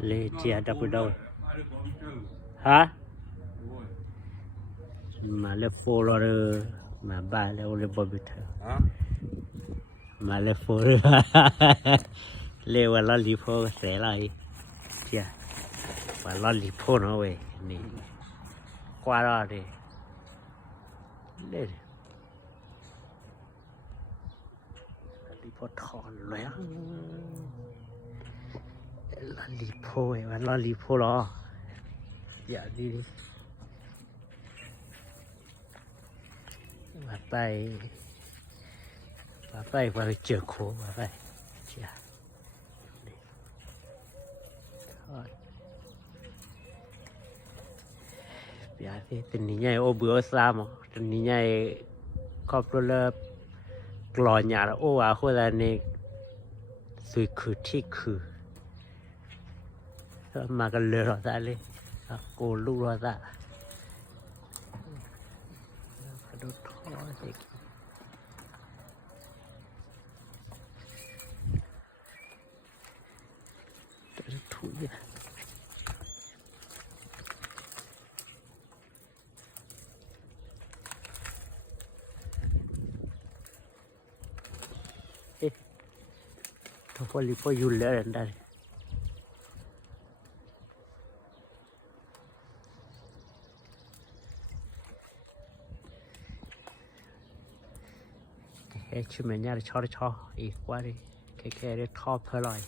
le chia đập đâu hả mà le phô rồi mà ba le ole bò bịt mà le phô rồi leว่าลอลิโพเสร็จแล้วเจ้าว่าลอลิโพเนาะเว้ยนี่กว่าแล้วดิเลยลอลิโพทอนเลยอ่ะลอลิโพเว้ยว่าลอลิโพเหรออย่าดีดิมาไปเจอโคมาไปเจ้าbây giờ thì tình nhảy ô bữa xa mà tình nhảy cọp rồi là lò nhà là ô à hồi là này suy khử thi khử mà cái lừa rồi ra lên cô lu rồi ra cái đồ thò thì cái thú gì thôi lipo yul le anda cái chuyện mình nhớ cho ý quá đi cái đấy thò phơi lại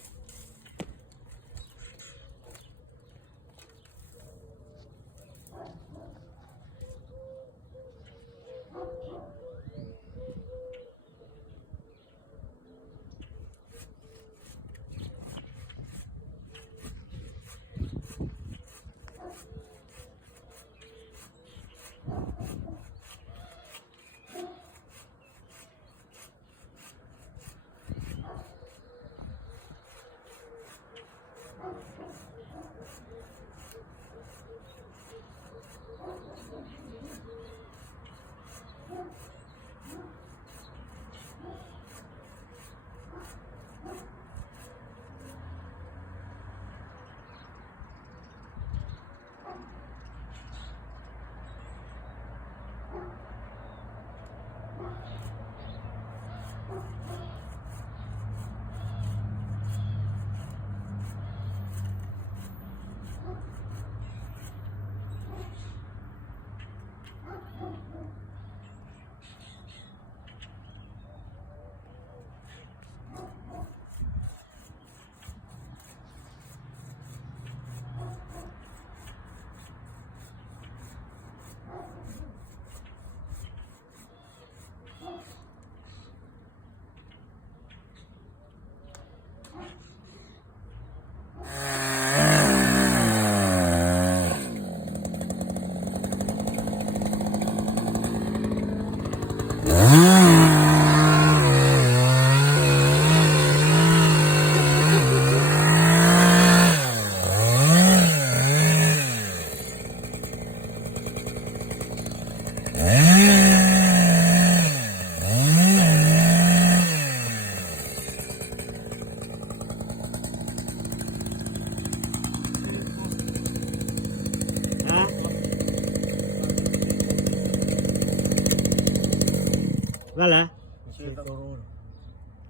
ว่าละ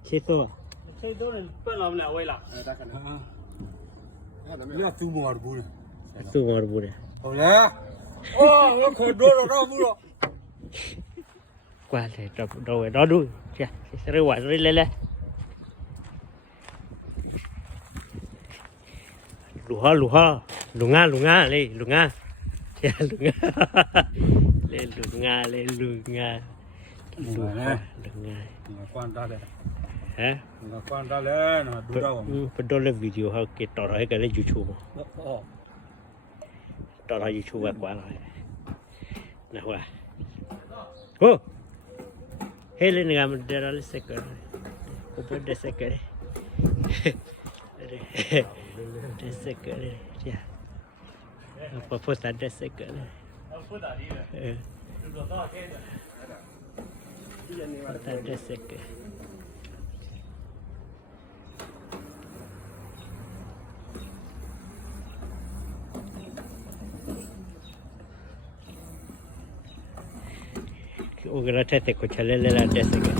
เชโซ่เนี่ยเปิ้ลเราเนี่ยไว้ละเนี่ยตู้มอร์บูเนี่ย สู้มาดูเนี่ย เอาละโอ้เราขอดูเราบูหรอก ว่าเลยเราดูเจ้าเรื่องว่าเรื่องเลยลุงาเลยลุงาเจ้าลุงาเลยลุงาลุงาquan taเลย ฮะ quan taเลยนะดูเราเป็นตัวเล็กวิดีโอเขาเก็บต่อให้กันใน YouTube ต่อให้ YouTube แบบกว่าเลยนะว่าโอ้เฮ้ยเล่นงานมันเดี๋ยวเราเล่นเสกกันกูเป็นเด็กเสกกันเด็กเสกกันเจ้าพอพูดแต่เด็กเสกกันแต่เด็กเสกกัน o grazie con cellele la testa che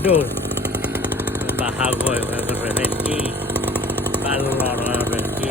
Dul bahago con reventi ballo la reventi